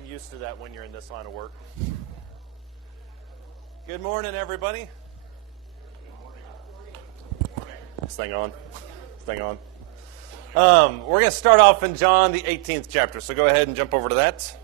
I'm used to that when you're in this line of work. Good morning, everybody. This thing on. We're going to start off in John, the 18th chapter. So go ahead and jump over to that.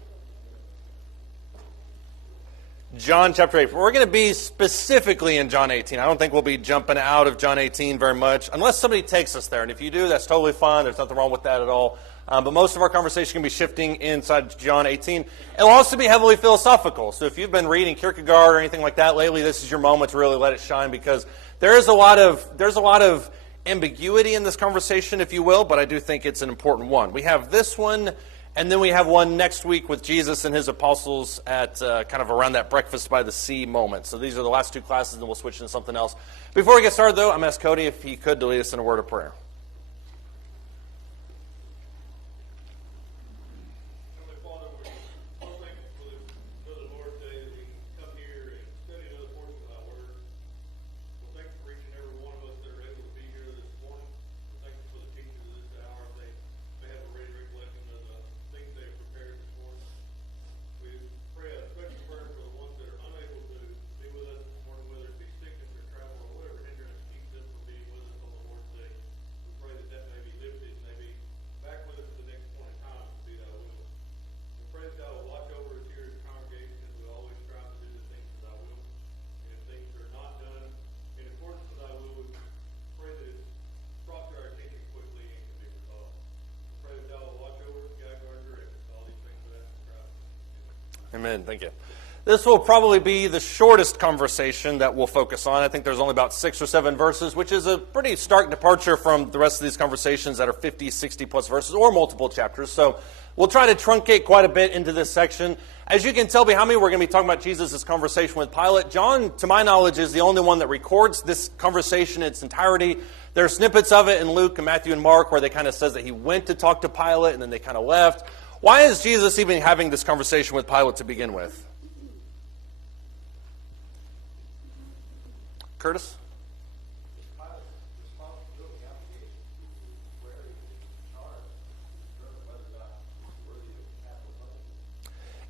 John chapter 8. We're going to be specifically in John 18. I don't think we'll be jumping out of John 18 very much, unless somebody takes us there. And if you do, that's totally fine. There's nothing wrong with that at all. But most of our conversation can be shifting inside John 18. It'll also be heavily philosophical. So if you've been reading Kierkegaard or anything like that lately, this is your moment to really let it shine, because there's a lot of ambiguity in this conversation, if you will, but I do think it's an important one. We have this one, and then we have one next week with Jesus and his apostles at kind of around that breakfast by the sea moment. So these are the last two classes, and then we'll switch into something else. Before we get started, though, I'm going to ask Cody if he could lead us in a word of prayer. Amen. Thank you. This will probably be the shortest conversation that we'll focus on. I think there's only about 6 or 7 verses, which is a pretty stark departure from the rest of these conversations that are 50, 60 plus verses or multiple chapters. So we'll try to truncate quite a bit into this section. As you can tell behind me, we're going to be talking about Jesus' conversation with Pilate. John, to my knowledge, is the only one that records this conversation in its entirety. There are snippets of it in Luke and Matthew and Mark where they kind of says that he went to talk to Pilate and then they kind of left. Why is Jesus even having this conversation with Pilate to begin with? Curtis?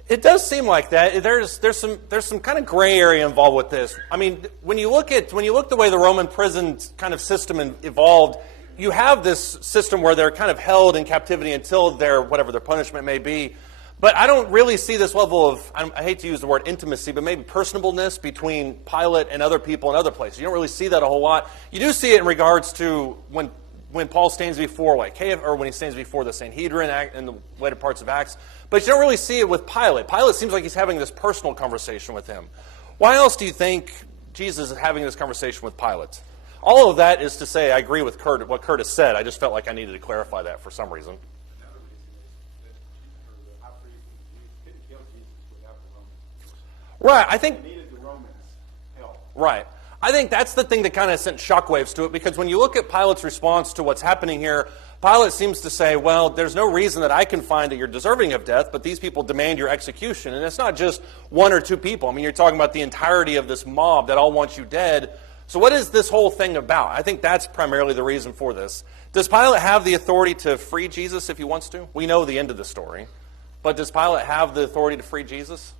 It does seem like that. There's some kind of gray area involved with this. I mean, when you look the way the Roman prison kind of system evolved, you have this system where they're kind of held in captivity until whatever their punishment may be. But I don't really see this level of, I hate to use the word intimacy, but maybe personableness between Pilate and other people in other places. You don't really see that a whole lot. You do see it in regards to when Paul stands before, or when he stands before the Sanhedrin in the later parts of Acts. But you don't really see it with Pilate. Pilate seems like he's having this personal conversation with him. Why else do you think Jesus is having this conversation with Pilate? All of that is to say, I agree with what Curtis said. I just felt like I needed to clarify that for some reason. Another reason is that the high priest couldn't kill Jesus without the Romans. Right, I think. They needed the Romans' help. Right. I think that's the thing that kind of sent shockwaves to it, because when you look at Pilate's response to what's happening here, Pilate seems to say, well, there's no reason that I can find that you're deserving of death, but these people demand your execution. And it's not just 1 or 2 people. I mean, you're talking about the entirety of this mob that all wants you dead. So what is this whole thing about? I think that's primarily the reason for this. Does Pilate have the authority to free Jesus if he wants to? We know the end of the story. But does Pilate have the authority to free Jesus?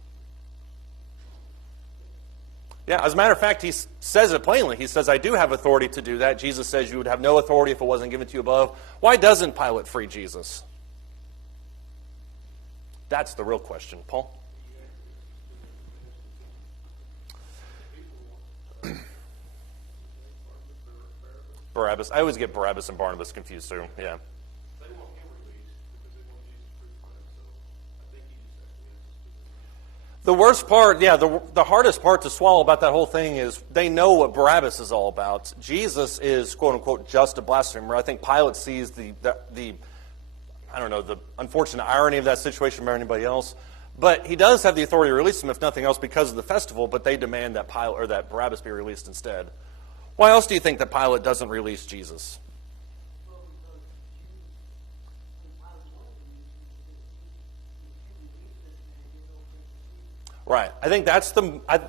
Yeah, as a matter of fact, he says it plainly. He says, I do have authority to do that. Jesus says you would have no authority if it wasn't given to you above. Why doesn't Pilate free Jesus? That's the real question. Paul? Barabbas. I always get Barabbas and Barnabas confused too. Yeah. They want him released because they want Jesus crucified. So I think he just has to answer. The worst part, the hardest part to swallow about that whole thing is they know what Barabbas is all about. Jesus is, quote unquote, just a blasphemer. I think Pilate sees the unfortunate irony of that situation more than anybody else. But he does have the authority to release him, if nothing else, because of the festival. But they demand that that Barabbas be released instead. Why else do you think that Pilate doesn't release Jesus? Right. I think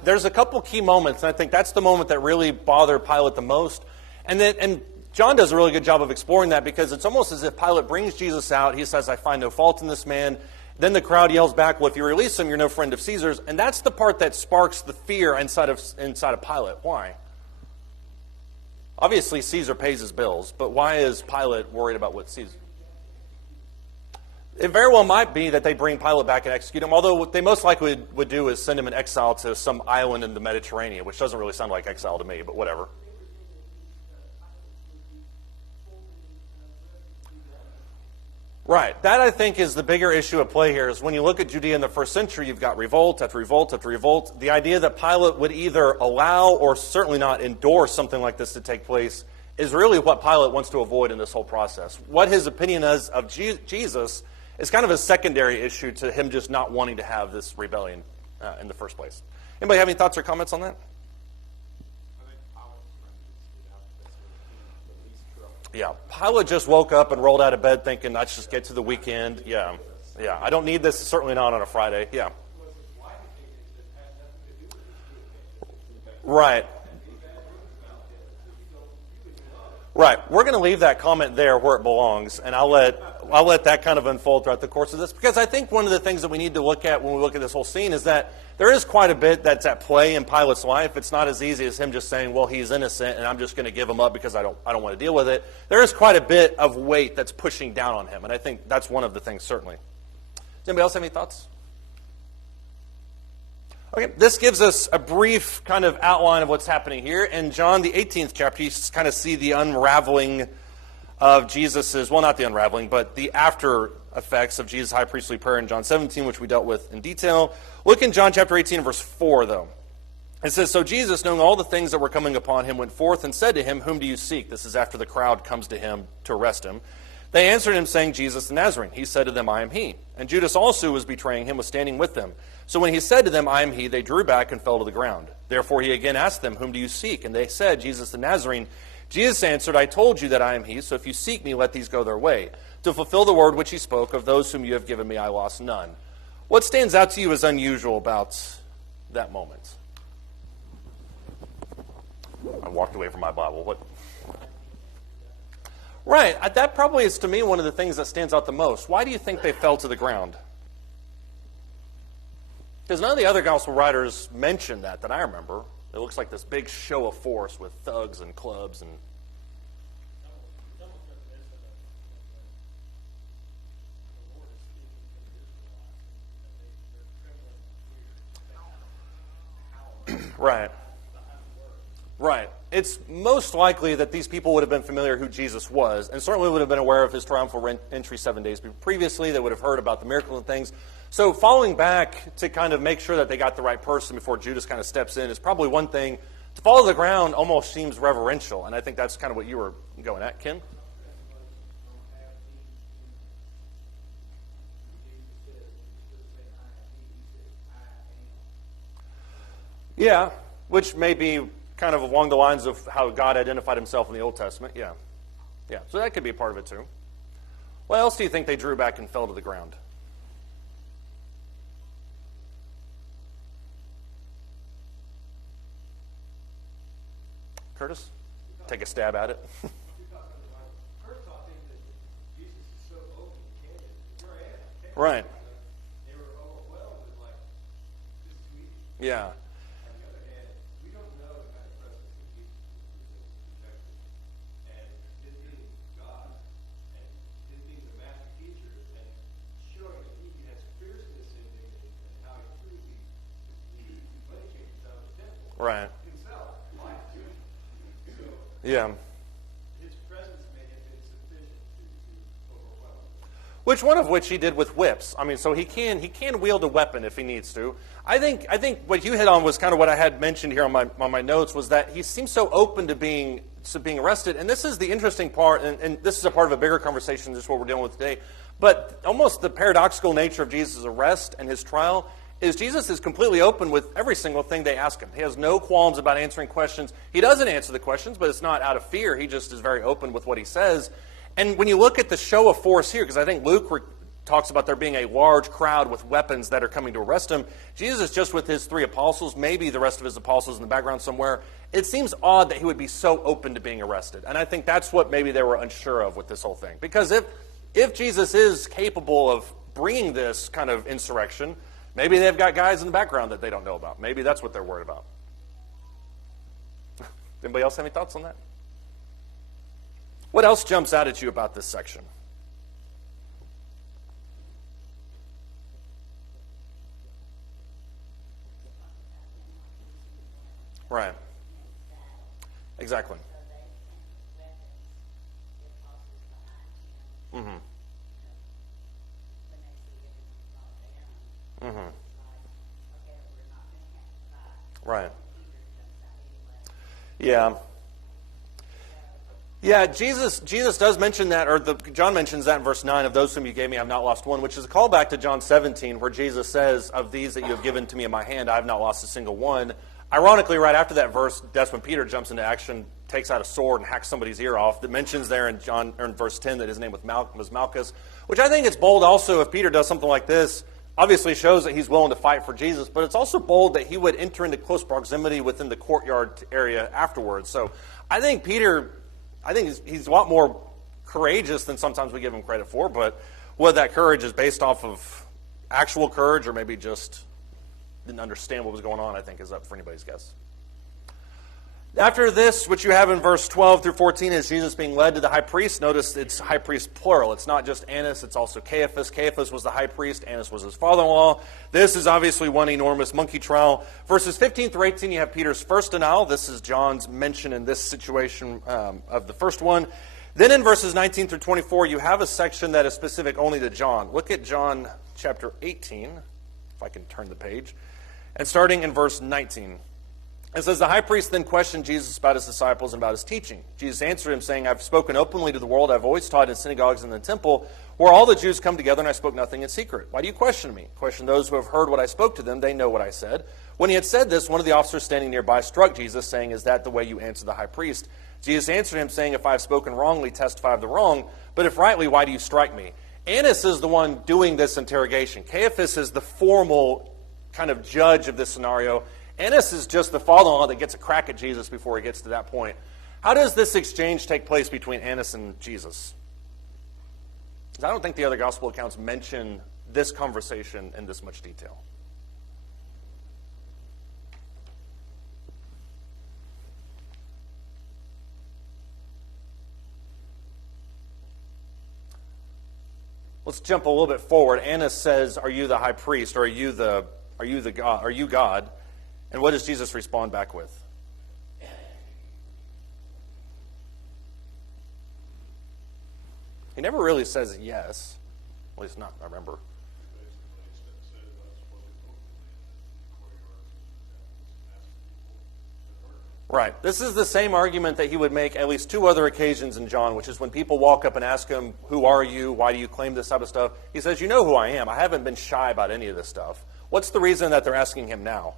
there's a couple key moments, and I think that's the moment that really bothered Pilate the most. And John does a really good job of exploring that, because it's almost as if Pilate brings Jesus out. He says, I find no fault in this man. Then the crowd yells back, well, if you release him, you're no friend of Caesar's. And that's the part that sparks the fear inside of Pilate. Why? Obviously, Caesar pays his bills, but why is Pilate worried about what Caesar? It very well might be that they bring Pilate back and execute him, although what they most likely would do is send him in exile to some island in the Mediterranean, which doesn't really sound like exile to me, but whatever. Right. That, I think, is the bigger issue at play here, is when you look at Judea in the first century, you've got revolt after revolt after revolt. The idea that Pilate would either allow or certainly not endorse something like this to take place is really what Pilate wants to avoid in this whole process. What his opinion is of Jesus is kind of a secondary issue to him just not wanting to have this rebellion in the first place. Anybody have any thoughts or comments on that? Yeah, Pilate just woke up and rolled out of bed thinking, let's just get to the weekend. Yeah, I don't need this, certainly not on a Friday. Yeah. Right. We're going to leave that comment there where it belongs, and I'll let that kind of unfold throughout the course of this, because I think one of the things that we need to look at when we look at this whole scene is that there is quite a bit that's at play in Pilate's life. It's not as easy as him just saying, well, he's innocent, and I'm just going to give him up because I don't want to deal with it. There is quite a bit of weight that's pushing down on him, and I think that's one of the things, certainly. Does anybody else have any thoughts? Okay, this gives us a brief kind of outline of what's happening here. In John, the 18th chapter, you kind of see the unraveling of Jesus's, well, not the unraveling, but the after effects of Jesus' high priestly prayer in John 17, which we dealt with in detail. Look in John chapter 18, verse 4, though. It says, so Jesus, knowing all the things that were coming upon him, went forth and said to him, whom do you seek? This is after the crowd comes to him to arrest him. They answered him, saying, Jesus the Nazarene. He said to them, I am he. And Judas also, who was betraying him, was standing with them. So when he said to them, I am he, they drew back and fell to the ground. Therefore he again asked them, whom do you seek? And they said, Jesus the Nazarene. Jesus answered, I told you that I am he, so if you seek me, let these go their way. To fulfill the word which he spoke, of those whom you have given me, I lost none. What stands out to you as unusual about that moment? I walked away from my Bible. What? Right. That probably is, to me, one of the things that stands out the most. Why do you think they fell to the ground? Because none of the other gospel writers mention that I remember. It looks like this big show of force with thugs and clubs and... Right. It's most likely that these people would have been familiar who Jesus was, and certainly would have been aware of his triumphal entry 7 days previously. They would have heard about the miracles and things. So following back to kind of make sure that they got the right person before Judas kind of steps in is probably one thing. To fall to the ground almost seems reverential, and I think that's kind of what you were going at, Ken. Yeah, which may be kind of along the lines of how God identified himself in the Old Testament. Yeah. So that could be a part of it too. What else do you think they drew back and fell to the ground? Curtis, take a stab at it. Right. Yeah. Right. Yeah. Which one of which he did with whips. I mean, so he can wield a weapon if he needs to. I think what you hit on was kind of what I had mentioned here on my notes, was that he seems so open to being arrested. And this is the interesting part, and this is a part of a bigger conversation, just what we're dealing with today. But almost the paradoxical nature of Jesus' arrest and his trial is Jesus is completely open with every single thing they ask him. He has no qualms about answering questions. He doesn't answer the questions, but it's not out of fear. He just is very open with what he says. And when you look at the show of force here, because I think Luke talks about there being a large crowd with weapons that are coming to arrest him, Jesus is just with his 3 apostles, maybe the rest of his apostles in the background somewhere. It seems odd that he would be so open to being arrested. And I think that's what maybe they were unsure of with this whole thing. Because if Jesus is capable of bringing this kind of insurrection. Maybe they've got guys in the background that they don't know about. Maybe that's what they're worried about. Anybody else have any thoughts on that? What else jumps out at you about this section? Right. Exactly. Mm-hmm. Mm-hmm. Right. Yeah. Yeah, Jesus does mention that, or John mentions that in verse 9, of those whom you gave me I have not lost one, which is a callback to John 17, where Jesus says, of these that you have given to me in my hand, I have not lost a single one. Ironically, right after that verse, that's when Peter jumps into action, takes out a sword and hacks somebody's ear off. That mentions there in verse 10 that his name was Malchus, which I think it's bold also if Peter does something like this. Obviously shows that he's willing to fight for Jesus, but it's also bold that he would enter into close proximity within the courtyard area afterwards. So I think Peter, he's a lot more courageous than sometimes we give him credit for, but whether that courage is based off of actual courage or maybe just didn't understand what was going on, I think is up for anybody's guess. After this, which you have in verse 12 through 14, is Jesus being led to the high priest. Notice it's high priest plural. It's not just Annas, it's also Caiaphas. Caiaphas was the high priest. Annas was his father-in-law. This is obviously one enormous monkey trial. Verses 15 through 18, you have Peter's first denial. This is John's mention in this situation of the first one. Then in verses 19 through 24, you have a section that is specific only to John. Look at John chapter 18, if I can turn the page. And starting in verse 19. It says, the high priest then questioned Jesus about his disciples and about his teaching. Jesus answered him, saying, I've spoken openly to the world. I've always taught in synagogues and in the temple, where all the Jews come together, and I spoke nothing in secret. Why do you question me? Question those who have heard what I spoke to them. They know what I said. When he had said this, one of the officers standing nearby struck Jesus, saying, Is that the way you answer the high priest? Jesus answered him, saying, If I have spoken wrongly, testify of the wrong. But if rightly, why do you strike me? Annas is the one doing this interrogation. Caiaphas is the formal kind of judge of this scenario. Annas is just the father-in-law that gets a crack at Jesus before he gets to that point. How does this exchange take place between Annas and Jesus? Because I don't think the other gospel accounts mention this conversation in this much detail. Let's jump a little bit forward. Annas says, "Are you the high priest, or are you God? Are you God?" And what does Jesus respond back with? He never really says yes. At least not, I remember. Right. This is the same argument that he would make at least two other occasions in John, which is when people walk up and ask him, who are you? Why do you claim this type of stuff? He says, you know who I am. I haven't been shy about any of this stuff. What's the reason that they're asking him now?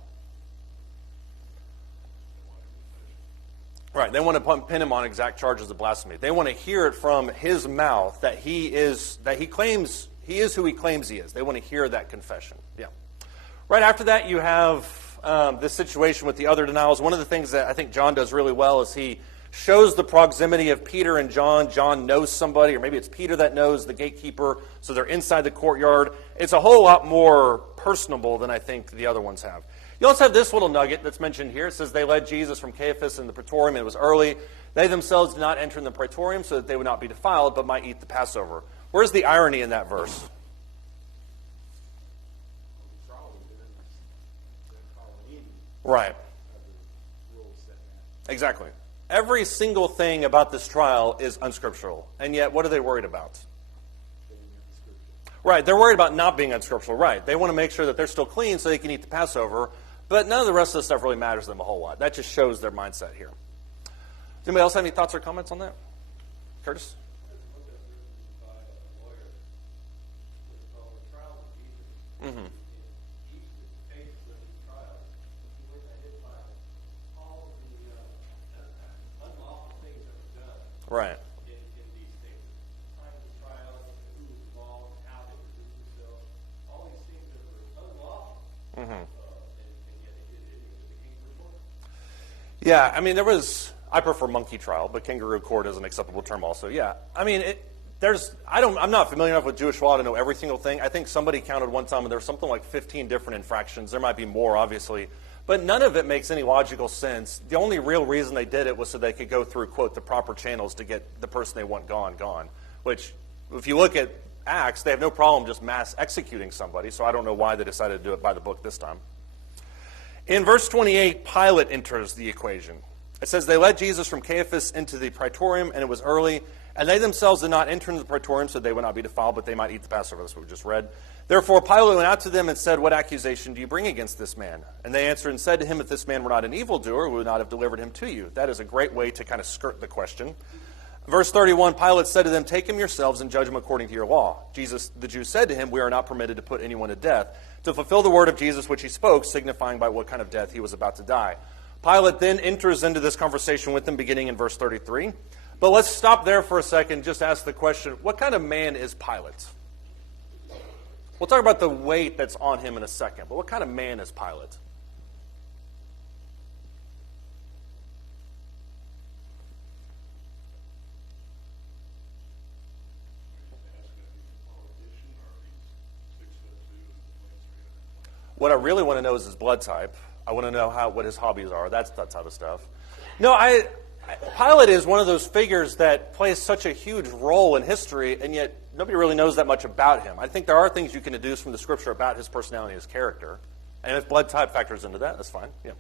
Right. They want to pin him on exact charges of blasphemy. They want to hear it from his mouth that he claims he is who he claims he is. They want to hear that confession. Yeah. Right after that, you have this situation with the other denials. One of the things that I think John does really well is he shows the proximity of Peter and John. John knows somebody, or maybe it's Peter that knows the gatekeeper, so they're inside the courtyard. It's a whole lot more personable than I think the other ones have. You also have this little nugget that's mentioned here. It says they led Jesus from Caiaphas in the praetorium. It was early. They themselves did not enter in the praetorium so that they would not be defiled, but might eat the Passover. Where's the irony in that verse? Right. Exactly. Every single thing about this trial is unscriptural. And yet, what are they worried about? Right. They're worried about not being unscriptural. Right. They want to make sure that they're still clean so they can eat the Passover. But none of the rest of the stuff really matters to them a whole lot. That just shows their mindset here. Does anybody else have any thoughts or comments on that? Curtis? Mm-hmm. Right. Mm-hmm. Yeah, I mean, I prefer monkey trial, but kangaroo court is an acceptable term also. Yeah, I mean, I'm not familiar enough with Jewish law to know every single thing. I think somebody counted one time and there was something like 15 different infractions. There might be more, obviously. But none of it makes any logical sense. The only real reason they did it was so they could go through, quote, the proper channels to get the person they want gone. Which, if you look at Acts, they have no problem just mass executing somebody. So I don't know why they decided to do it by the book this time. In verse 28, Pilate enters the equation. It says, they led Jesus from Caiaphas into the praetorium, and it was early. And they themselves did not enter into the praetorium, so they would not be defiled, but they might eat the Passover. That's what we just read. Therefore Pilate went out to them and said, what accusation do you bring against this man? And they answered and said to him, if this man were not an evildoer, we would not have delivered him to you. That is a great way to kind of skirt the question. Verse 31, Pilate said to them, take him yourselves and judge him according to your law. The Jews said to him, we are not permitted to put anyone to death, to fulfill the word of Jesus which he spoke, signifying by what kind of death he was about to die. Pilate then enters into this conversation with them, beginning in verse 33. But let's stop there for a second, just ask the question, what kind of man is Pilate? We'll talk about the weight that's on him in a second, but what kind of man is Pilate? What I really want to know is his blood type. I want to know what his hobbies are. That's that type of stuff. No, Pilate is one of those figures that plays such a huge role in history, and yet nobody really knows that much about him. I think there are things you can deduce from the Scripture about his personality and his character. And if blood type factors into that, that's fine. Yeah.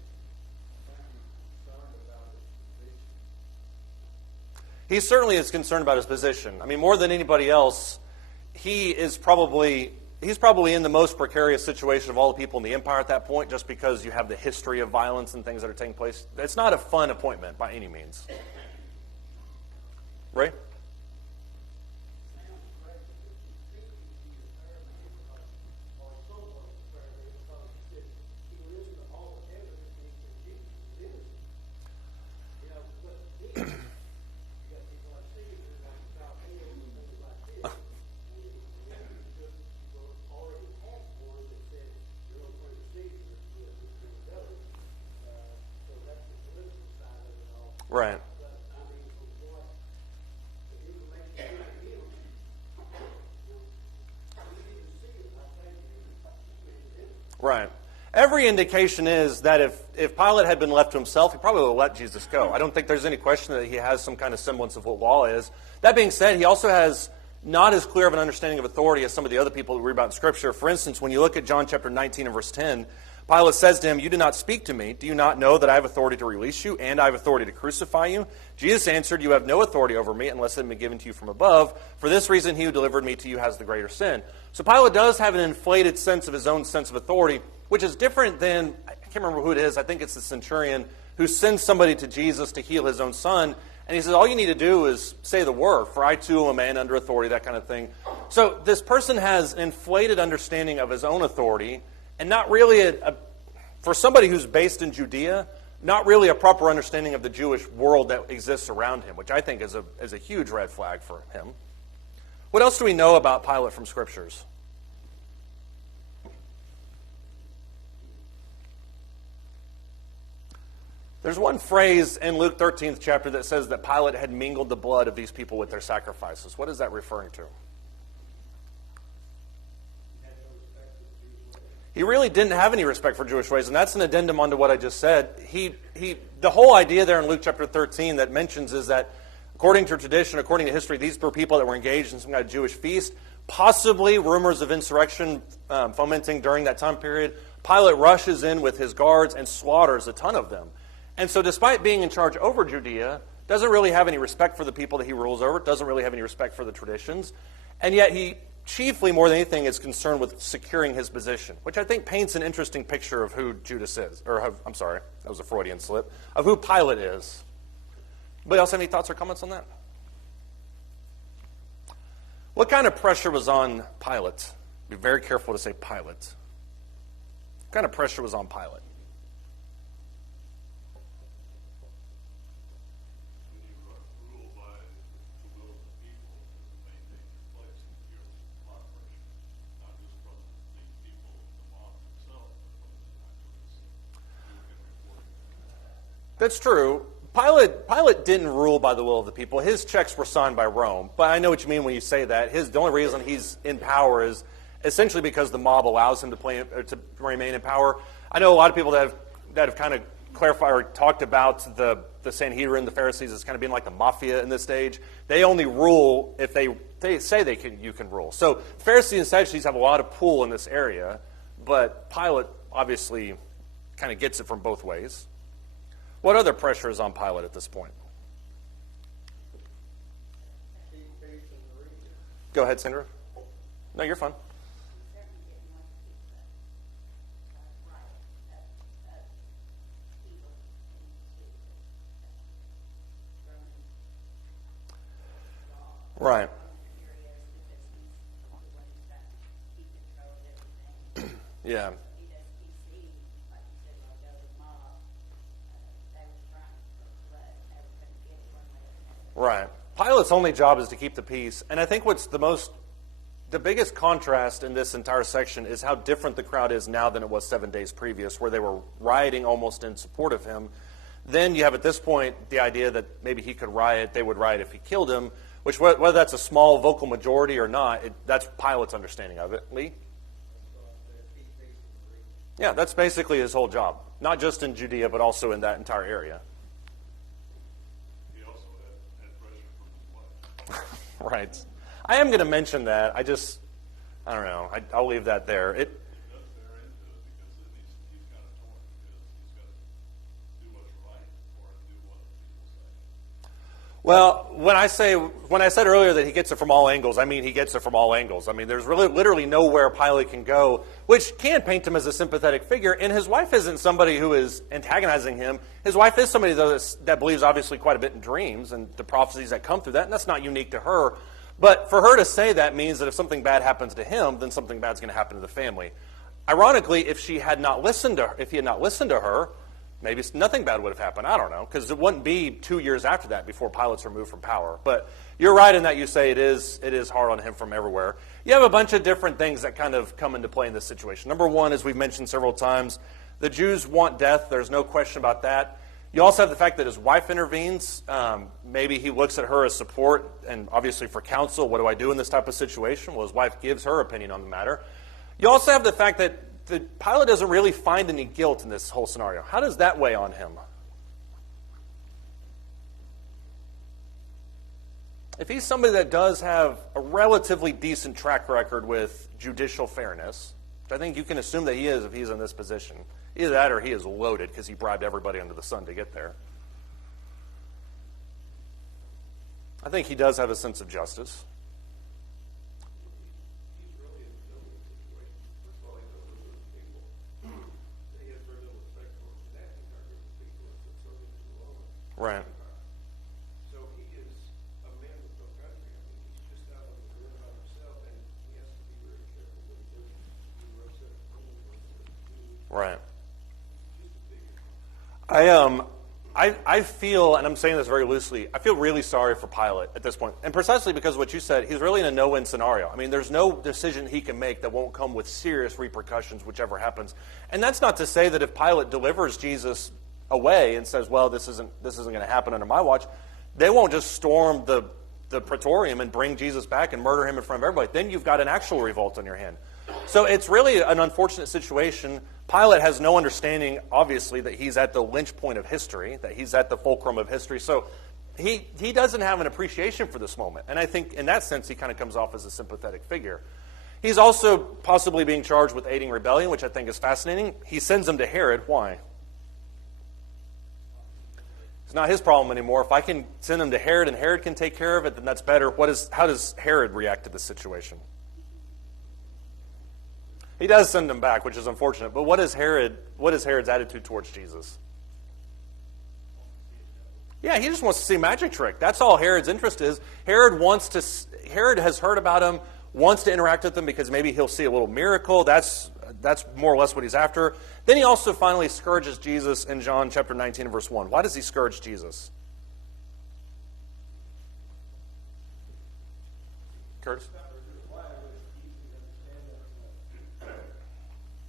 He certainly is concerned about his position. I mean, more than anybody else, he's probably in the most precarious situation of all the people in the empire at that point, just because you have the history of violence and things that are taking place. It's not a fun appointment by any means. Right? Right. Right. Every indication is that if Pilate had been left to himself, he probably would have let Jesus go. I don't think there's any question that he has some kind of semblance of what law is. That being said, he also has not as clear of an understanding of authority as some of the other people that we read about in Scripture. For instance, when you look at John chapter 19 and verse 10, Pilate says to him, you do not speak to me. Do you not know that I have authority to release you and I have authority to crucify you? Jesus answered, you have no authority over me unless it had been given to you from above. For this reason, he who delivered me to you has the greater sin. So Pilate does have an inflated sense of his own sense of authority, which is different than, I can't remember who it is, I think it's the centurion who sends somebody to Jesus to heal his own son. And he says, all you need to do is say the word, for I too am a man under authority, that kind of thing. So this person has an inflated understanding of his own authority, and not really, for somebody who's based in Judea, not really a proper understanding of the Jewish world that exists around him, which I think is a huge red flag for him. What else do we know about Pilate from Scriptures? There's one phrase in Luke 13th chapter that says that Pilate had mingled the blood of these people with their sacrifices. What is that referring to? He really didn't have any respect for Jewish ways, and that's an addendum onto what I just said. The whole idea there in Luke chapter 13 that mentions is that according to tradition, according to history, these were people that were engaged in some kind of Jewish feast, possibly rumors of insurrection fomenting during that time period. Pilate rushes in with his guards and slaughters a ton of them. And so despite being in charge over Judea, doesn't really have any respect for the people that he rules over, doesn't really have any respect for the traditions, and yet he chiefly, more than anything, is concerned with securing his position, which I think paints an interesting picture of who Judas is, I'm sorry, that was a Freudian slip, of who Pilate is. Anybody else have any thoughts or comments on that? What kind of pressure was on Pilate? Be very careful to say Pilate. What kind of pressure was on Pilate? That's true, Pilate didn't rule by the will of the people. His checks were signed by Rome. But I know what you mean when you say that. The only reason he's in power is essentially because the mob allows him to remain in power. I know a lot of people that have kind of clarified or talked about the Sanhedrin, the Pharisees, as kind of being like the mafia in this stage. They only rule if they say you can rule. So Pharisees and Sadducees have a lot of pull in this area, but Pilate obviously kind of gets it from both ways. What other pressure is on Pilate at this point? Go ahead, Sandra. No, you're fine. Right. Yeah. Right. Pilate's only job is to keep the peace. And I think the biggest contrast in this entire section is how different the crowd is now than it was 7 days previous, where they were rioting almost in support of him. Then you have at this point the idea that maybe he could riot, they would riot if he killed him, which whether that's a small vocal majority or not, that's Pilate's understanding of it. Lee? Yeah, that's basically his whole job. Not just in Judea, but also in that entire area. He also had pressure from his wife. Right. I am going to mention that. I don't know. I'll leave that there. He does bear into it because then he's kind of torn because he's got to do what's right or do what people say. Well, when I said earlier that he gets it from all angles, I mean he gets it from all angles. I mean, there's really literally nowhere Pilate can go, which can paint him as a sympathetic figure. And his wife isn't somebody who is antagonizing him. His wife is somebody that believes obviously quite a bit in dreams and the prophecies that come through that, and that's not unique to her. But for her to say that means that if something bad happens to him, then something bad's going to happen to the family. Ironically, if he had not listened to her, maybe nothing bad would have happened. I don't know, because it wouldn't be 2 years after that before Pilate's removed from power. But you're right in that you say it is hard on him from everywhere. You have a bunch of different things that kind of come into play in this situation. Number one, as we've mentioned several times, the Jews want death. There's no question about that. You also have the fact that his wife intervenes. Maybe he looks at her as support and obviously for counsel. What do I do in this type of situation? Well, his wife gives her opinion on the matter. You also have the fact that Pilate doesn't really find any guilt in this whole scenario. How does that weigh on him? If he's somebody that does have a relatively decent track record with judicial fairness, which I think you can assume that he is if he's in this position, either that or he is loaded because he bribed everybody under the sun to get there. I think he does have a sense of justice. Right. So he is a man with no country. I mean, he's just out on the grid by himself, and he has to be very careful what he does. He works at home, Right. just a big. I feel, and I'm saying this very loosely, I feel really sorry for Pilate at this point. And precisely because of what you said, he's really in a no-win scenario. I mean, there's no decision he can make that won't come with serious repercussions, whichever happens. And that's not to say that if Pilate delivers Jesus away and says, well, this isn't going to happen under my watch, they won't just storm the praetorium and bring Jesus back and murder him in front of everybody. Then you've got an actual revolt on your hand. So it's really an unfortunate situation. Pilate has no understanding, obviously, that he's at the lynch point of history, that he's at the fulcrum of history. So he doesn't have an appreciation for this moment. And I think in that sense, he kind of comes off as a sympathetic figure. He's also possibly being charged with aiding rebellion, which I think is fascinating. He sends him to Herod. Why? It's not his problem anymore. If I can send him to Herod and Herod can take care of it, then that's better. How does Herod react to this situation? He does send him back, which is unfortunate. But what is Herod's attitude towards Jesus? Yeah, he just wants to see a magic trick. That's all Herod's interest is. Herod has heard about him, wants to interact with him because maybe he'll see a little miracle. That's more or less what he's after. Then he also finally scourges Jesus in John chapter 19 and verse 1. Why does he scourge Jesus? Curtis?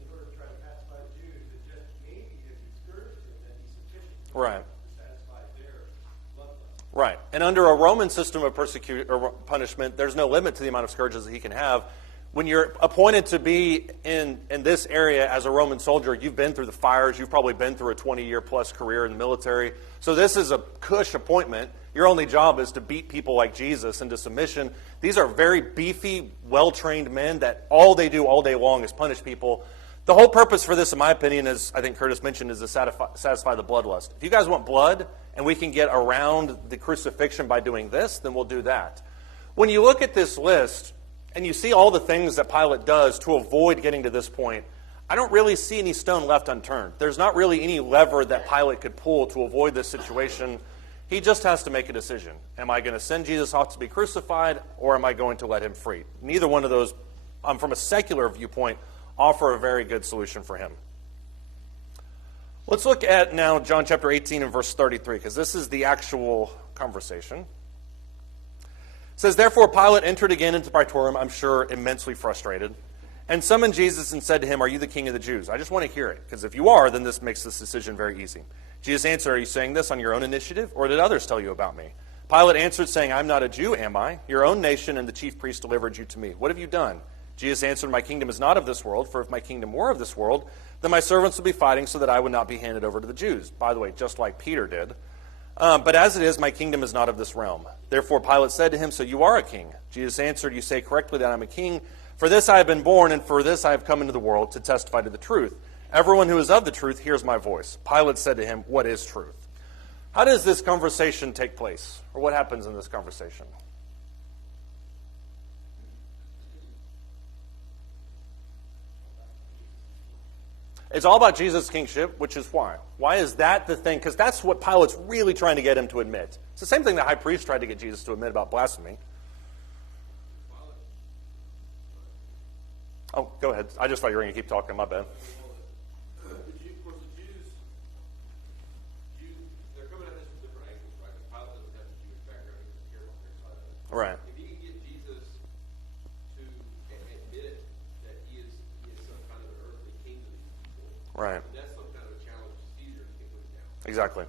In order to try to pacify the Jews, that just maybe if you scourged him, that he's sufficient Right. to satisfy their Right. And under a Roman system of or punishment, there's no limit to the amount of scourges that he can have. When you're appointed to be in this area as a Roman soldier, you've been through the fires. You've probably been through a 20-year-plus career in the military. So this is a cush appointment. Your only job is to beat people like Jesus into submission. These are very beefy, well-trained men that all they do all day long is punish people. The whole purpose for this, in my opinion, as I think Curtis mentioned, is to satisfy the bloodlust. If you guys want blood and we can get around the crucifixion by doing this, then we'll do that. When you look at this list and you see all the things that Pilate does to avoid getting to this point, I don't really see any stone left unturned. There's not really any lever that Pilate could pull to avoid this situation. He just has to make a decision. Am I going to send Jesus off to be crucified, or am I going to let him free? Neither one of those, from a secular viewpoint, offer a very good solution for him. Let's look at now John chapter 18 and verse 33, because this is the actual conversation. It says, "Therefore Pilate entered again into the praetorium, I'm sure immensely frustrated, and summoned Jesus and said to him, 'Are you the king of the Jews?'" I just want to hear it, because if you are, then this makes this decision very easy. Jesus answered, "Are you saying this on your own initiative, or did others tell you about me?" Pilate answered, saying, "I'm not a Jew, am I? Your own nation and the chief priests delivered you to me. What have you done?" Jesus answered, "My kingdom is not of this world, for if my kingdom were of this world, then my servants would be fighting so that I would not be handed over to the Jews." By the way, just like Peter did. "But as it is, my kingdom is not of this realm." Therefore Pilate said to him, "So you are a king?" Jesus answered, "You say correctly that I am a king. For this I have been born, and for this I have come into the world, to testify to the truth. Everyone who is of the truth hears my voice." Pilate said to him, "What is truth?" How does this conversation take place? Or what happens in this conversation? It's all about Jesus' kingship, which is why. Why is that the thing? Because that's what Pilate's really trying to get him to admit. It's the same thing the high priest tried to get Jesus to admit about blasphemy. Oh, go ahead. I just thought you were going to keep talking. My bad. They're coming at this from different angles, right? Pilate doesn't have a Jewish background. He doesn't care about their side of it. Right. If he can get Jesus to admit that he is some kind of an earthly king to these people, Right. that's some kind of a challenge to Caesar to get put down. Exactly.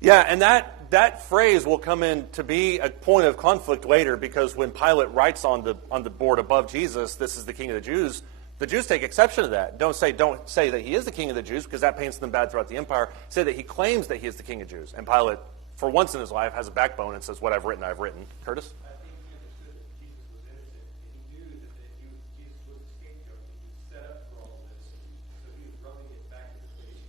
Yeah, and that phrase will come in to be a point of conflict later, because when Pilate writes on the board above Jesus, "This is the King of the Jews," the Jews take exception to that. Don't say that he is the King of the Jews, because that paints them bad throughout the empire. Say that he claims that he is the King of Jews. And Pilate, for once in his life, has a backbone and says, "What I've written, I've written." Curtis? I think he understood that Jesus was innocent, and he knew that Jesus was the scapegoat. He was set up for all of this, so he was rubbing it back in his face.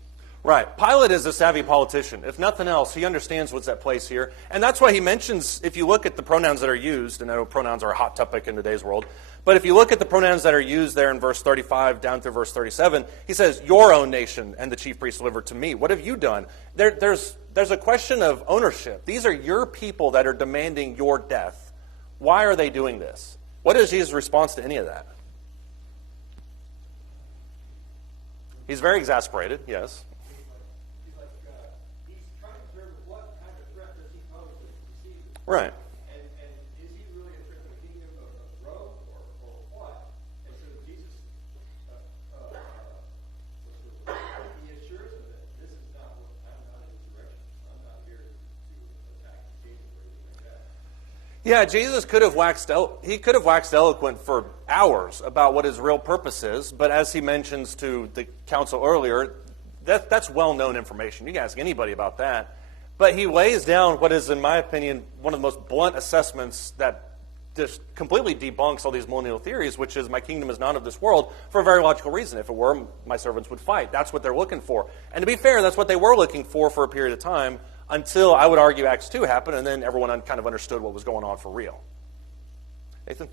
Right. Pilate is a savvy politician. If nothing else, he understands what's at place here. And that's why he mentions, if you look at the pronouns that are used, and I know pronouns are a hot topic in today's world, but if you look at the pronouns that are used there in verse 35 down through verse 37, he says, "Your own nation and the chief priests delivered to me." What have you done? There's a question of ownership. These are your people that are demanding your death. Why are they doing this? What is Jesus' response to any of that? He's very exasperated, yes. He's trying to determine what kind of threat does he pose to Caesar. Right. And is he really a threat to the kingdom of Rome or what? And so Jesus, he assures him that this is not what, I'm not in insurrection. I'm not here to attack the king or anything like that. Yeah, Jesus could have waxed eloquent for hours about what his real purpose is, but as he mentions to the council earlier, that's well-known information. You can ask anybody about that. But he lays down what is, in my opinion, one of the most blunt assessments that just completely debunks all these millennial theories, which is, my kingdom is not of this world, for a very logical reason. If it were, my servants would fight. That's what they're looking for. And to be fair, that's what they were looking for a period of time, until, I would argue, Acts 2 happened, and then everyone kind of understood what was going on for real. Nathan?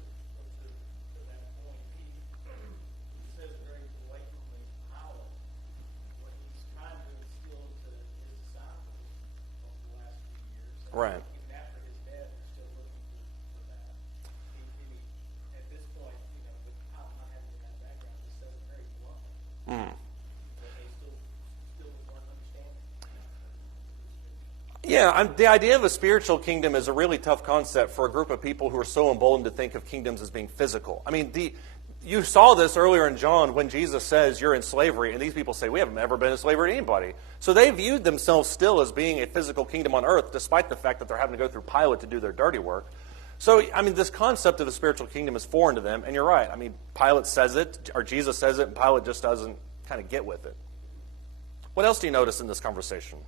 Right. Even after his death, they're still looking for that. At this point, with Pilate not having that background, this says it very bluntly. But they still weren't understanding. Yeah, the idea of a spiritual kingdom is a really tough concept for a group of people who are so emboldened to think of kingdoms as being physical. I mean, You saw this earlier in John when Jesus says you're in slavery, and these people say, we haven't ever been in slavery to anybody. So they viewed themselves still as being a physical kingdom on earth, despite the fact that they're having to go through Pilate to do their dirty work. So, I mean, this concept of the spiritual kingdom is foreign to them, and you're right. I mean, Pilate says it, or Jesus says it, and Pilate just doesn't kind of get with it. What else do you notice in this conversation?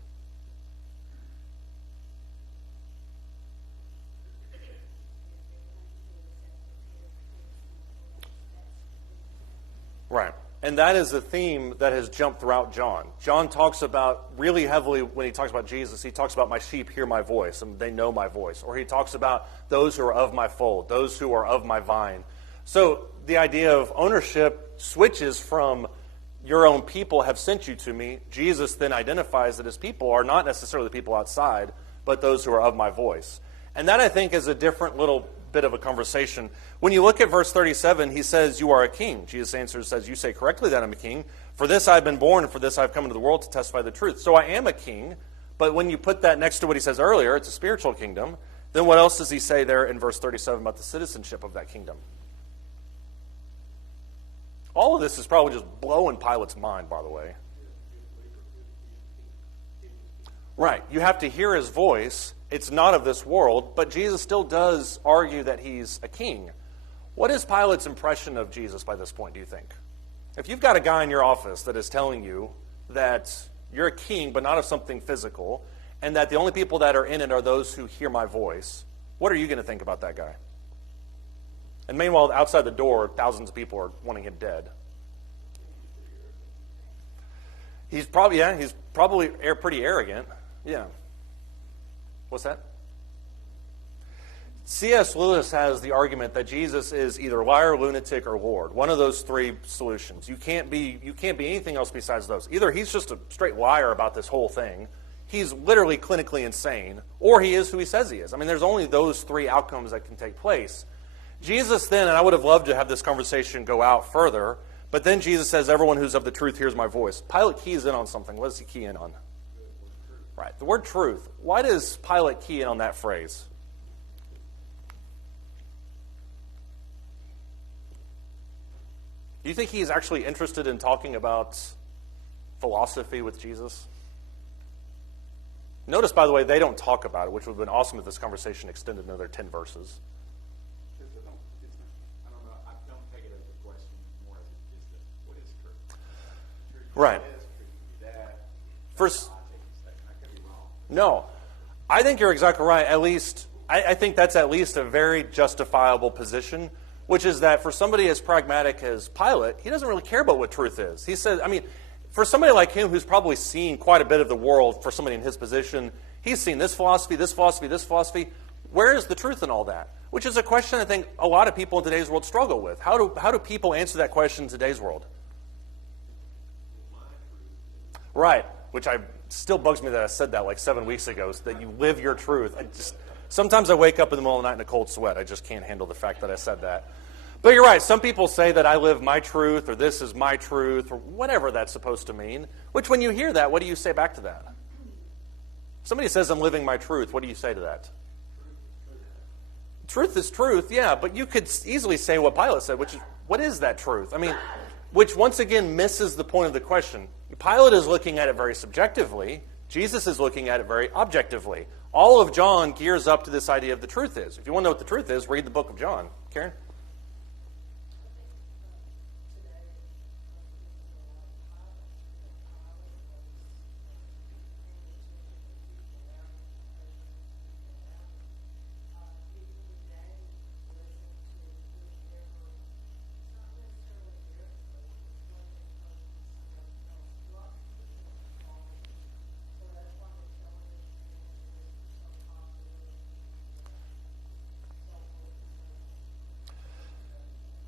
Right. And that is a theme that has jumped throughout John. John talks about really heavily, when he talks about Jesus, he talks about my sheep hear my voice and they know my voice. Or he talks about those who are of my fold, those who are of my vine. So the idea of ownership switches from your own people have sent you to me. Jesus then identifies that his people are not necessarily the people outside, but those who are of my voice. And that, I think, is a different little bit of a conversation. When you look at verse 37, he says, you are a king. Jesus answers, says, you say correctly that I'm a king. For this I've been born, and for this I've come into the world to testify the truth. So I am a king, but when you put that next to what he says earlier, it's a spiritual kingdom, then what else does he say there in verse 37 about the citizenship of that kingdom? All of this is probably just blowing Pilate's mind, by the way. Right. You have to hear his voice. It's not of this world, but Jesus still does argue that he's a king. What is Pilate's impression of Jesus by this point, do you think? If you've got a guy in your office that is telling you that you're a king, but not of something physical, and that the only people that are in it are those who hear my voice, what are you going to think about that guy? And meanwhile, outside the door, thousands of people are wanting him dead. He's probably pretty arrogant. Yeah. What's that? C.S. Lewis has the argument that Jesus is either liar, lunatic, or Lord. One of those three solutions. You can't be anything else besides those. Either he's just a straight liar about this whole thing, he's literally clinically insane, or he is who he says he is. I mean, there's only those three outcomes that can take place. Jesus then, and I would have loved to have this conversation go out further, but then Jesus says, everyone who's of the truth hears my voice. Pilate keys in on something. What does he key in on? Right, the word truth. Why does Pilate key in on that phrase? Do you think he's actually interested in talking about philosophy with Jesus? Notice, by the way, they don't talk about it, which would have been awesome if this conversation extended another 10 verses. I don't know. I don't take it as a question, more as just what is truth? Right. First. No, I think you're exactly right. At least, I think that's at least a very justifiable position, which is that for somebody as pragmatic as Pilate, he doesn't really care about what truth is. He says, I mean, for somebody like him who's probably seen quite a bit of the world, for somebody in his position, he's seen this philosophy, this philosophy, this philosophy. Where is the truth in all that? Which is a question I think a lot of people in today's world struggle with. How do people answer that question in today's world? Right, which still bugs me that I said that like 7 weeks ago, so that you live your truth. Sometimes I wake up in the middle of the night in a cold sweat. I just can't handle the fact that I said that. But you're right. Some people say that I live my truth, or this is my truth, or whatever that's supposed to mean. Which, when you hear that, what do you say back to that? Somebody says I'm living my truth. What do you say to that? Truth is truth, yeah, but you could easily say what Pilate said, which is, what is that truth? I mean, which once again misses the point of the question. Pilate is looking at it very subjectively. Jesus is looking at it very objectively. All of John gears up to this idea of the truth is. If you want to know what the truth is, read the book of John. Karen?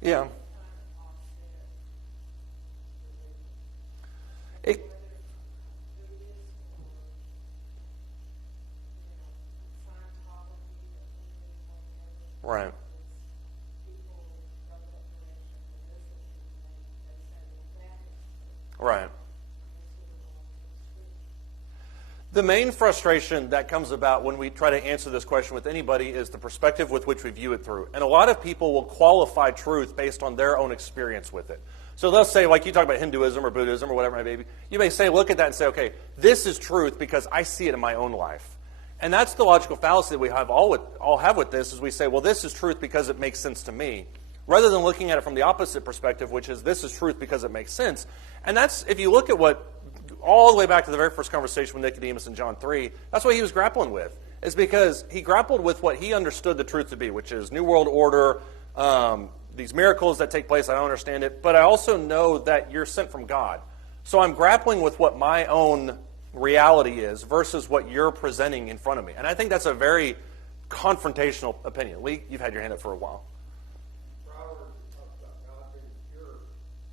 Yeah. Right. Right. The main frustration that comes about when we try to answer this question with anybody is the perspective with which we view it through. And a lot of people will qualify truth based on their own experience with it. So they'll say, like you talk about Hinduism or Buddhism or whatever it may be, you may say, look at that and say, okay, this is truth because I see it in my own life. And that's the logical fallacy that we have all have with this, is we say, well, this is truth because it makes sense to me, rather than looking at it from the opposite perspective, which is this is truth because it makes sense. And that's, if you look at what, all the way back to the very first conversation with Nicodemus in John 3, that's what he was grappling with, is because he grappled with what he understood the truth to be, which is New World Order, these miracles that take place, I don't understand it, but I also know that you're sent from God. So I'm grappling with what my own reality is versus what you're presenting in front of me. And I think that's a very confrontational opinion. Lee, you've had your hand up for a while. Proverbs talks about God being pure.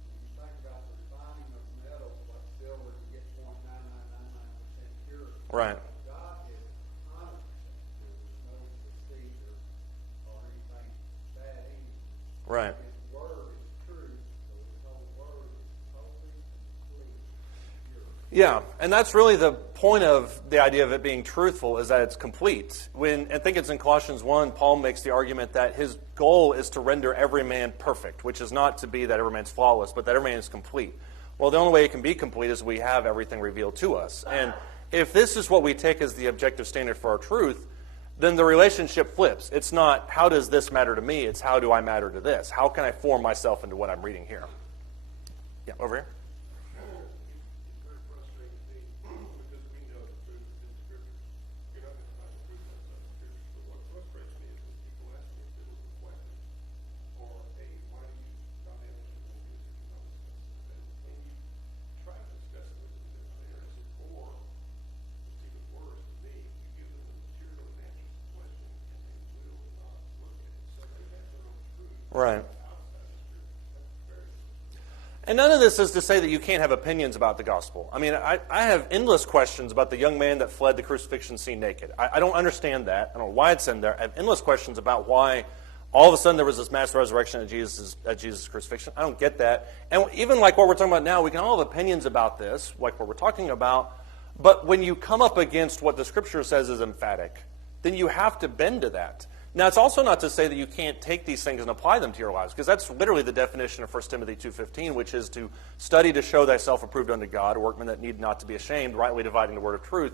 When you think about the refining of metals, like silver, you get 0.9999% pure. Right. God is 100% pure. There's no deceit or anything bad in it. Right. His word is true, so his whole word is holy, complete, pure. Yeah, and that's really the point of the idea of it being truthful, is that it's complete. I think it's in Colossians 1, Paul makes the argument that his goal is to render every man perfect, which is not to be that every man's flawless, but that every man is complete. Well, the only way it can be complete is we have everything revealed to us. And if this is what we take as the objective standard for our truth, then the relationship flips. It's not, how does this matter to me? It's, how do I matter to this? How can I form myself into what I'm reading here? Yeah, over here. It's very frustrating to me because we know the truth is in the Scriptures. You're not going to find the truth outside the Scriptures. But what frustrates me is when people ask me if there was a weapon or a, why do you not have music and all this kind of stuff. And you try to discuss it with them in different areas. Or, it's even worse to me, you give them the material and answer the question and they will not look at it. So they have their own truth Right. outside the Scriptures. That's very And none of this is to say that you can't have opinions about the gospel. I mean, I have endless questions about the young man that fled the crucifixion scene naked. I don't understand that. I don't know why it's in there. I have endless questions about why all of a sudden there was this mass resurrection at Jesus' crucifixion. I don't get that. And even like what we're talking about now, we can all have opinions about this, like what we're talking about. But when you come up against what the Scripture says is emphatic, then you have to bend to that. Now, it's also not to say that you can't take these things and apply them to your lives, because that's literally the definition of 1 Timothy 2:15, which is to study to show thyself approved unto God, a workman that need not to be ashamed, rightly dividing the word of truth.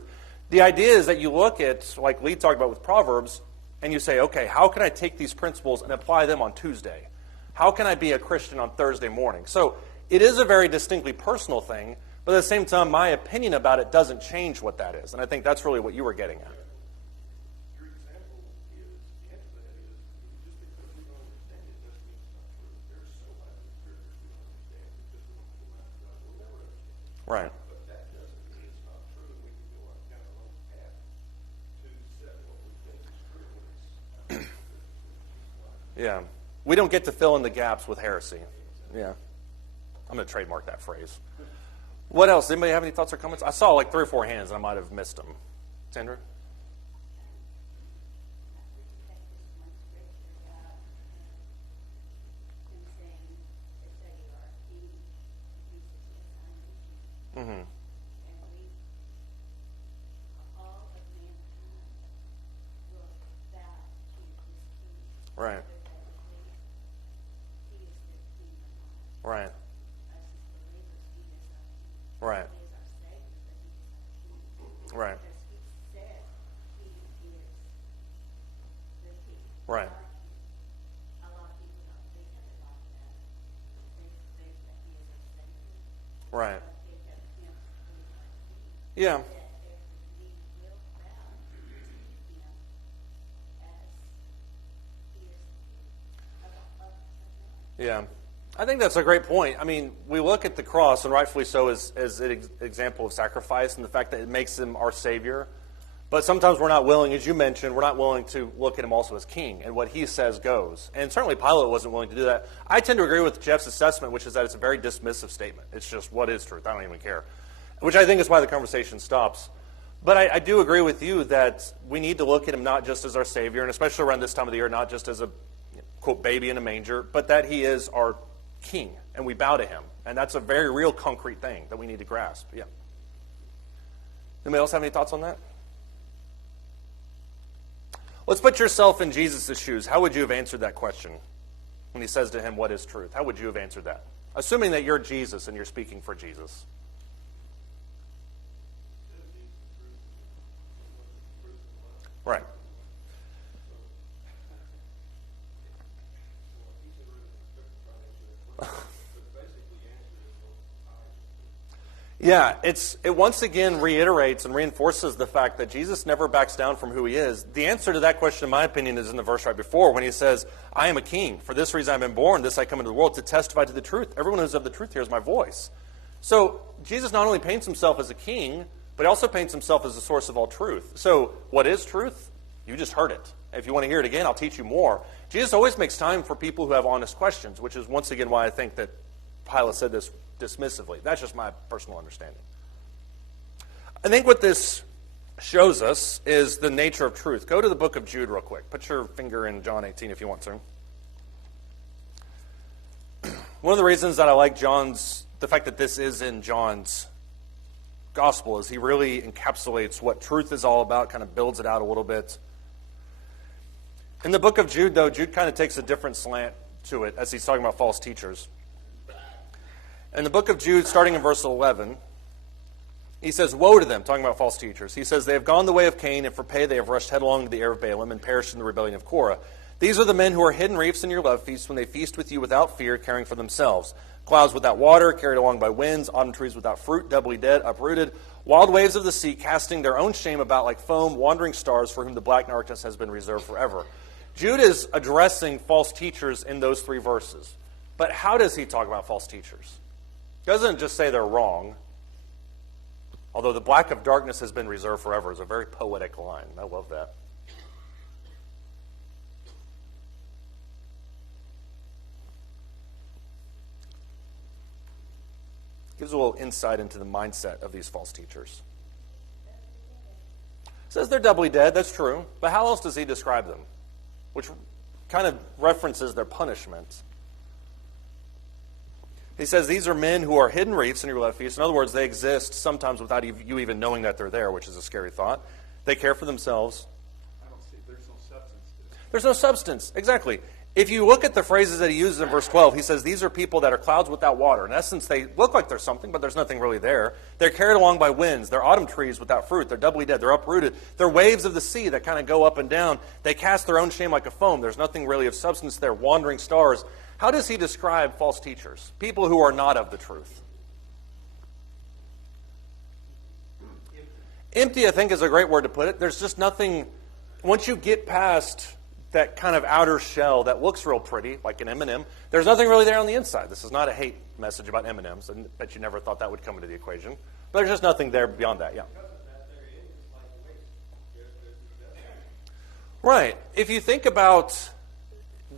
The idea is that you look at, like Lee talked about with Proverbs, and you say, okay, how can I take these principles and apply them on Tuesday? How can I be a Christian on Thursday morning? So it is a very distinctly personal thing, but at the same time, my opinion about it doesn't change what that is. And I think that's really what you were getting at. Your example is, the answer to that is, just because we don't understand it doesn't mean it's not true. There's so much in the Scriptures we don't understand because we don't come out of God. We'll never understand. Right. But that doesn't mean it's not true, and we can go on down our own path to set what we think is true when it's outside the Scriptures. Yeah. We don't get to fill in the gaps with heresy. Yeah. I'm going to trademark that phrase. What else? Anybody have any thoughts or comments? I saw like 3 or 4 hands, and I might have missed them. Sandra? Mm-hmm. Right. Right. Right. Right. Right. Right. Yeah. Yeah. I think that's a great point. I mean, we look at the cross, and rightfully so, as an example of sacrifice and the fact that it makes him our Savior. But sometimes we're not willing, as you mentioned, we're not willing to look at him also as king, and what he says goes. And certainly Pilate wasn't willing to do that. I tend to agree with Jeff's assessment, which is that it's a very dismissive statement. It's just, what is truth? I don't even care. Which I think is why the conversation stops. But I do agree with you that we need to look at him not just as our Savior, and especially around this time of the year, not just as a, quote, baby in a manger, but that he is our king, and we bow to him. And that's a very real concrete thing that we need to grasp. Yeah. Anybody else have any thoughts on that? Let's put yourself in Jesus' shoes. How would you have answered that question when he says to him, what is truth? How would you have answered that? Assuming that you're Jesus and you're speaking for Jesus. Right. Yeah, it once again reiterates and reinforces the fact that Jesus never backs down from who he is. The answer to that question, in my opinion, is in the verse right before when he says, I am a king. For this reason I've been born. This I come into the world to testify to the truth. Everyone who is of the truth hears my voice. So Jesus not only paints himself as a king, but he also paints himself as the source of all truth. So what is truth? You just heard it. If you want to hear it again, I'll teach you more. Jesus always makes time for people who have honest questions, which is once again why I think that Pilate said this dismissively. That's just my personal understanding. I think what this shows us is the nature of truth. Go to the book of Jude real quick. Put your finger in John 18 if you want to. One of the reasons that I like the fact that this is in John's gospel is he really encapsulates what truth is all about, kind of builds it out a little bit. In the book of Jude, though, Jude kind of takes a different slant to it as he's talking about false teachers. In the book of Jude, starting in verse 11, he says, woe to them, talking about false teachers. He says, they have gone the way of Cain, and for pay they have rushed headlong to the heir of Balaam and perished in the rebellion of Korah. These are the men who are hidden reefs in your love feasts when they feast with you without fear, caring for themselves. Clouds without water, carried along by winds, autumn trees without fruit, doubly dead, uprooted, wild waves of the sea, casting their own shame about like foam, wandering stars for whom the black darkness has been reserved forever. Jude is addressing false teachers in those three verses. But how does he talk about false teachers? He doesn't just say they're wrong. Although the black of darkness has been reserved forever is a very poetic line. I love that. Gives a little insight into the mindset of these false teachers. Says they're doubly dead, that's true. But how else does he describe them? Which kind of references their punishment. He says these are men who are hidden reefs in your love feast. In other words, they exist sometimes without you even knowing that they're there, which is a scary thought. They care for themselves. I don't see, there's no substance to it. There's no substance, exactly. If you look at the phrases that he uses in verse 12, he says these are people that are clouds without water. In essence, they look like there's something, but there's nothing really there. They're carried along by winds. They're autumn trees without fruit. They're doubly dead. They're uprooted. They're waves of the sea that kind of go up and down. They cast their own shame like a foam. There's nothing really of substance there. Wandering stars. How does he describe false teachers? People who are not of the truth. Empty, I think, is a great word to put it. There's just nothing. Once you get past that kind of outer shell that looks real pretty, like an M&M, there's nothing really there on the inside. This is not a hate message about M&Ms. I bet you never thought that would come into the equation. But there's just nothing there beyond that, yeah. Right. If you think about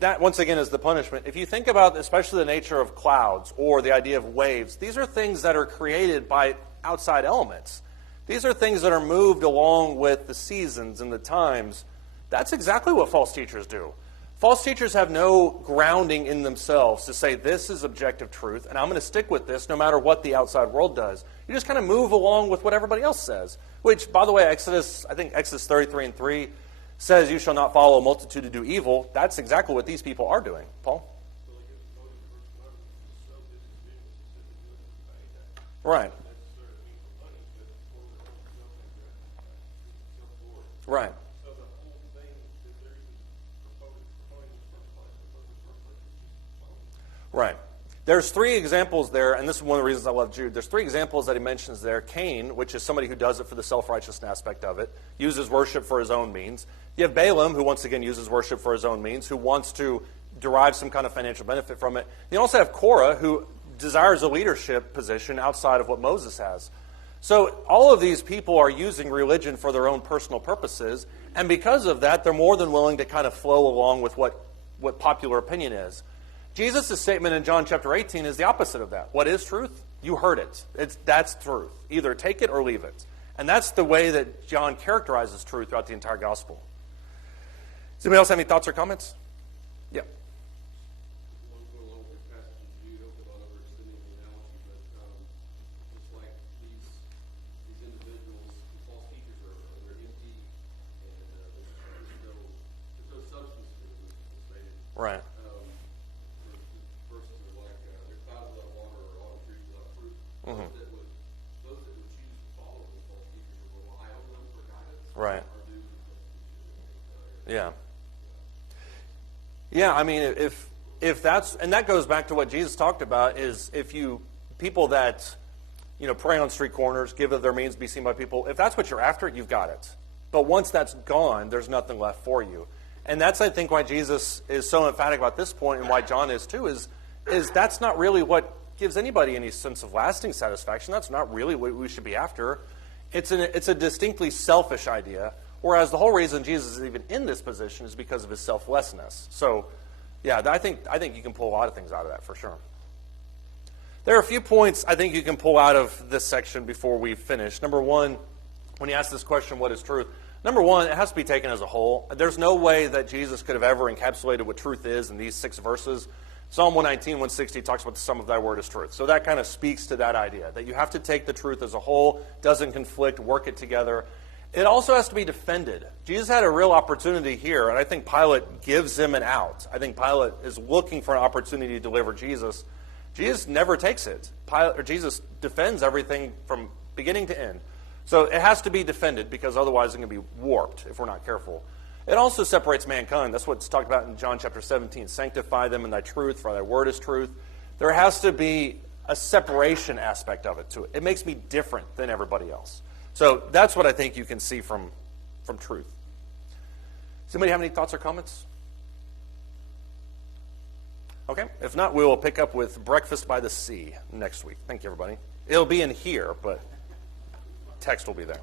that, once again, as the punishment, if you think about especially the nature of clouds or the idea of waves, these are things that are created by outside elements. These are things that are moved along with the seasons and the times. That's exactly what false teachers do. False teachers have no grounding in themselves to say this is objective truth and I'm going to stick with this no matter what the outside world does. You just kind of move along with what everybody else says. Which, by the way, Exodus 33:3 says you shall not follow a multitude to do evil. That's exactly what these people are doing. Paul? Right. Right. Right. There's three examples there, and this is one of the reasons I love Jude. There's three examples that he mentions there. Cain, which is somebody who does it for the self-righteous aspect of it, uses worship for his own means. You have Balaam, who once again uses worship for his own means, who wants to derive some kind of financial benefit from it. You also have Korah, who desires a leadership position outside of what Moses has. So all of these people are using religion for their own personal purposes, and because of that, they're more than willing to kind of flow along with what popular opinion is. Jesus' statement in John chapter 18 is the opposite of that. What is truth? You heard it. That's truth. Either take it or leave it. And that's the way that John characterizes truth throughout the entire gospel. Does anybody else have any thoughts or comments? Yeah. It's like these individuals Right. Verses are like, there's clouds without water or autumn trees without fruit. Those that would choose to follow the false teachers or rely on them for guidance Right. are doomed to Yeah. Yeah, I mean, if that's, and that goes back to what Jesus talked about, is if you, people that, pray on street corners, give of their means, be seen by people, if that's what you're after, you've got it. But once that's gone, there's nothing left for you. And that's, I think, why Jesus is so emphatic about this point, and why John is too, is that's not really what gives anybody any sense of lasting satisfaction. That's not really what we should be after. It's a distinctly selfish idea, whereas the whole reason Jesus is even in this position is because of his selflessness. So, yeah, I think you can pull a lot of things out of that for sure. There are a few points I think you can pull out of this section before we finish. Number one, when you ask this question, what is truth? Number one, it has to be taken as a whole. There's no way that Jesus could have ever encapsulated what truth is in these 6 verses. Psalm 119, 160 talks about the sum of thy word is truth. So that kind of speaks to that idea, that you have to take the truth as a whole, doesn't conflict, work it together. It also has to be defended. Jesus had a real opportunity here, and I think Pilate gives him an out. I think Pilate is looking for an opportunity to deliver Jesus. Jesus never takes it. Jesus defends everything from beginning to end. So it has to be defended, because otherwise it's going to be warped if we're not careful. It also separates mankind. That's what's talked about in John chapter 17. Sanctify them in thy truth, for thy word is truth. There has to be a separation aspect of it to it. It makes me different than everybody else. So that's what I think you can see from truth. Does anybody have any thoughts or comments? Okay. If not, we will pick up with Breakfast by the Sea next week. Thank you, everybody. It'll be in here, but text will be there.